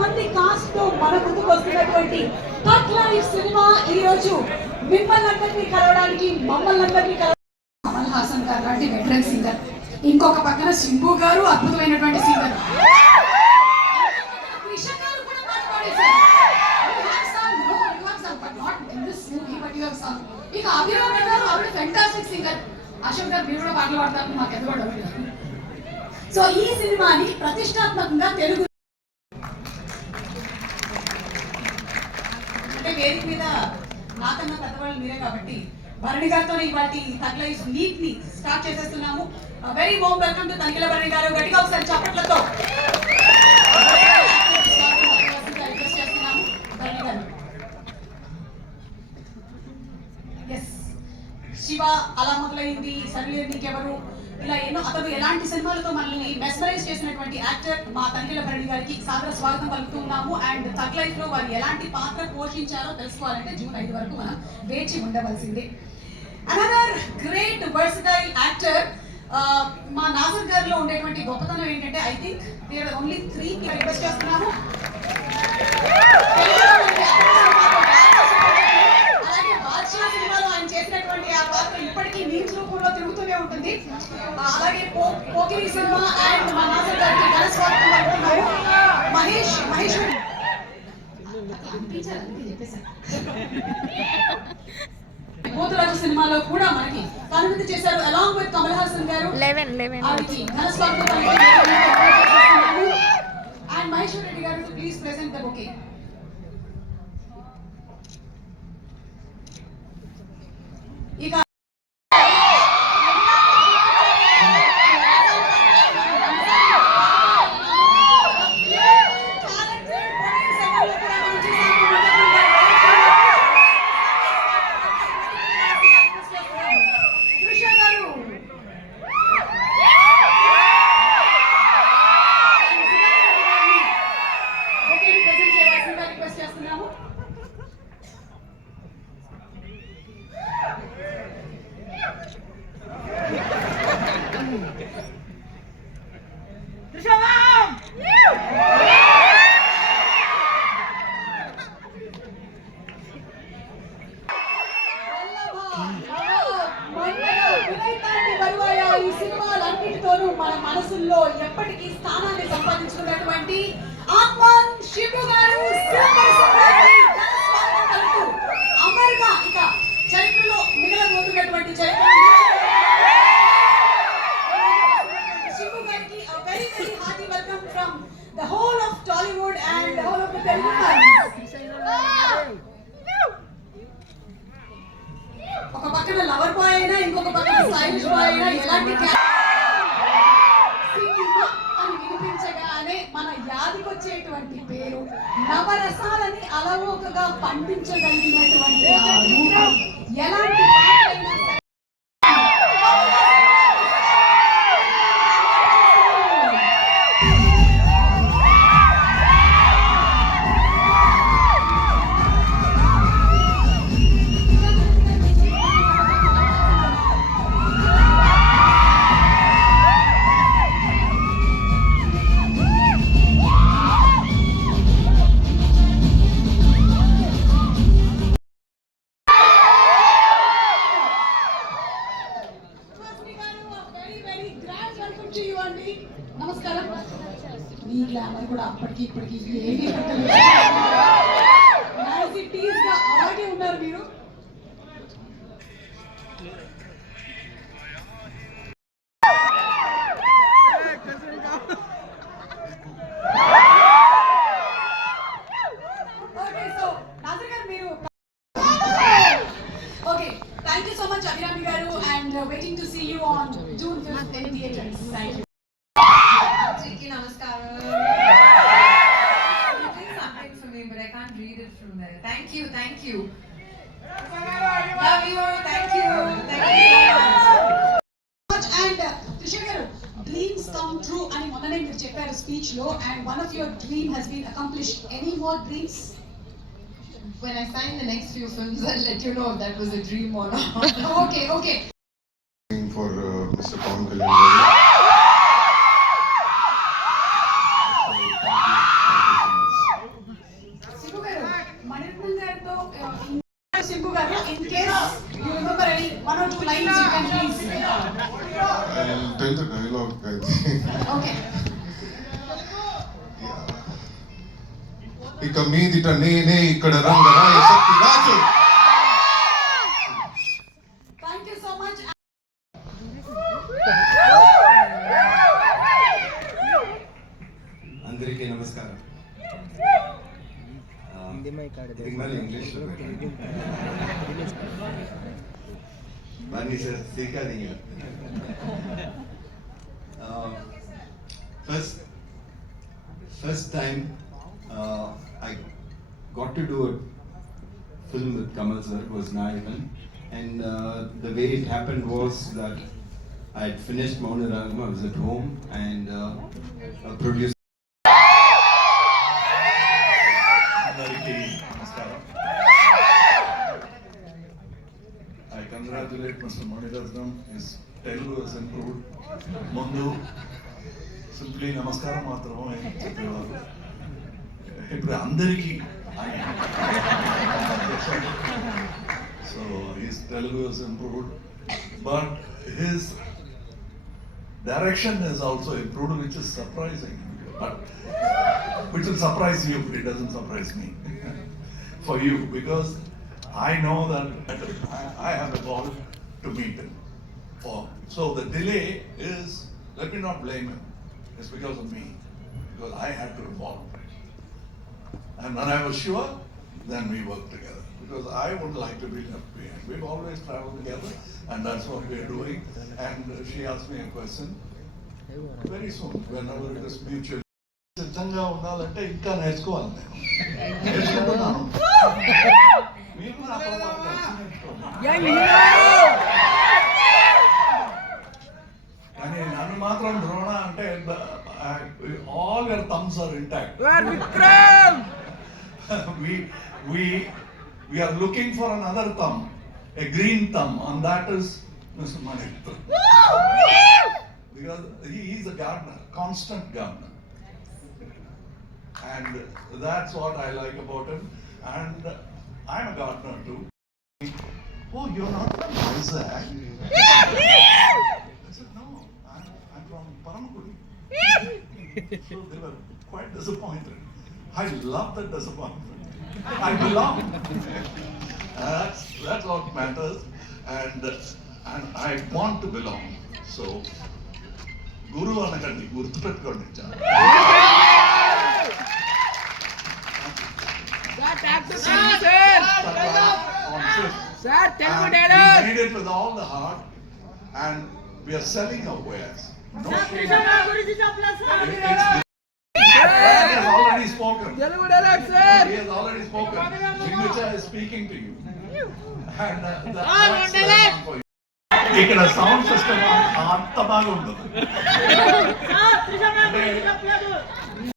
మంది కాస్ట్ తో మన ముందుకు వస్తున్నటువంటి థగ్ లైఫ్ సినిమా ఈ రోజు మిమ్మల్ని అందరినీ కలవడానికి మమ్మల్ని అందరినీ కమల్ హాసన్ గారు లాంటి వెటరన్ సింగర్, ఇంకొక పక్కన సింబు గారు అద్భుతమైనటువంటి సింగర్, ఇక అభిరామి గారు ఆవిడ ఫెంటాస్టిక్ సింగర్, అశోక్ గారు మీరు కూడా పాటలు పాడతారు, మాకు ఎంత కూడా. సో ఈ సినిమాని ప్రతిష్టాత్మకంగా తెలుగు అంటే వేదిక మీద నాకన్నా పెద్దవాళ్ళు మీరే కాబట్టి భరణి గారితో ఇవాటి థగ్ లైఫ్ మీట్ ని స్టార్ట్ చేసేస్తున్నాము. వెరీ వార్మ్ వెల్కమ్ టు తనిఖీల భరణి గారు. గట్టిగా ఒకసారి చప్పట్లతో రిక్వెస్ట్ చేస్తున్నాము భరణి గారు. శివ అలా మొదలైంది, సర్వేర్ నీకెవరు, ఇలా ఎన్నో అతను ఎలాంటి సినిమాలతో మనల్ని మెస్మరైజ్ చేసినటువంటి యాక్టర్ మా తనిఖీల భరణి గారికి సాదర స్వాగతం పలుకుతున్నాము. అండ్ థగ్ లైఫ్ లో వారు ఎలాంటి పాత్ర పోషించారో తెలుసుకోవాలంటే జూన్ 5 వరకు మనం వేచి ఉండవలసిందే. అనదర్ గ్రేట్ వర్సటైల్ యాక్టర్ మా నాజర్ గారిలో ఉండేటువంటి గొప్పతనం ఏంటంటే I think there are only 3 request చేస్తున్నాము. అలాగే బాద్షా సినిమాలో ఆయన చేసినటువంటి ఆ పాత్ర ఇప్పటికీ మీమ్స్ రూపంలో తిరుగుతూనే ఉంటుంది. అలాగే పోకిరి సినిమా అండ్ మా నాజర్ గారికి ఘన స్వాగతం పలుకుతున్నారు. మహేష్ భూతరాజు సినిమాలో కూడా మనకి కనువిందు చేశారు అలాంగ్ విత్ కమల్ హాసన్ గారు. ఆవిడకి ఘన స్వాగతం పలుకుతున్నారు. అండ్ మహేశ్వర్ రెడ్డి గారు ప్లీజ్ ప్రెజెంట్ ద బొకే. ఇక ఈ సినిమాలన్నిటితోనూ మన మనసుల్లో ఎప్పటికీ స్థానాన్ని సంపాదించుకున్నటువంటి ఆత్మన్ శిబు గారు అమర్గా ఇక చరిత్రలో మిగలబోతున్నటువంటి చరిత్ర శిబు గారికి very very hearty welcome from the whole of Tollywood and the whole of the Telugu ఫ్యాన్స్. ఒక పక్కన లవర్ బాయ్ అయినా ఇంకొక పక్కన స్టైలిష్ బాయ్ అయినా ఎలాంటి అని వినిపించగానే మన యాదికొచ్చేటువంటి పేరు నవరసాలని అలవోకగా పండించగలిగినటువంటి ఎలాంటి నమస్కారం. మీ గ్లామర్ కూడా అప్పటికి ఇప్పటికి ఏమీ అలాగే ఉన్నారు మీరు. Thank you so much, Abhirami Garu, and waiting to see you on June 5th in theaters. Thank you. Namaskaram. Something for me, but I can't read it from there. Thank you. Love you. Thank you so much. And Trisha Garu, dreams come true. And మొన్ననే మీరు చెప్పారు speech లో, and one of your dream has been accomplished. Any more dreams? When I sign the next few films, I'll let you know if that was a dream or not. Okay. For Mr. Pawan Kalyan. ఇక మీదిట నేనే ఇక్కడ Rangaraya Shakti Raju. Thank you so much. అందరికీ నమస్కారం. ఇది మళ్ళీ ఇంగ్లీష్లో sir సిరికాదీంగ first time I got to do a film with Kamal sir was Nayakan, and the way it happened was that I had finished Mauna Ragam, I was at home, and a producer. అందరికీ నమస్కారం. I congratulate Mr. Maniratnam. His Telugu has improved. ముందు సింప్లీ నమస్కారం మాత్రమే చెప్పేవారు. ఇప్పుడు అందరికీ so his Telugu has improved, but his direction is also improved, which is surprising, but which will surprise you, but it doesn't surprise me for you, because I know that I have a goal to meet him. So the delay is, let me not blame him, it's because of me, because I had to involve. And when I was sure, then we worked together, because I would like to be left behind. We've always traveled together, and that's what we're doing. And she asked me a question very soon, whenever it is mutual. సిద్ధంగా ఉండాలంటే ఇంకా నేర్చుకోవాలి. నేను నేర్చుకుంటున్నాను. మీరు నాతో పాటు కలిసి నేర్చుకోవాలి. కానీ నన్ను మాత్రం ద్రోణ అంటే all your thumbs are intact. we are looking for another thumb, a green thumb, and that is Mr. Maniratnam. Because he is a gardener, constant gardener. And that's what I like about him. And I'm a gardener too. Oh, you're not from Vizag? I said, no, I'm from Paramkudi. So they were quite disappointed. I love that disappointment. I belong. That's what matters. And I want to belong. So, Guru anagandi, Gurtu pettukondi. We made it with all the heart, and we are selling our wares. No shame. He has already spoken. He has already spoken. Signature is speaking to you. And that's the lesson for you. ఇక్కడ sound system అంత బాగా ఉండదు.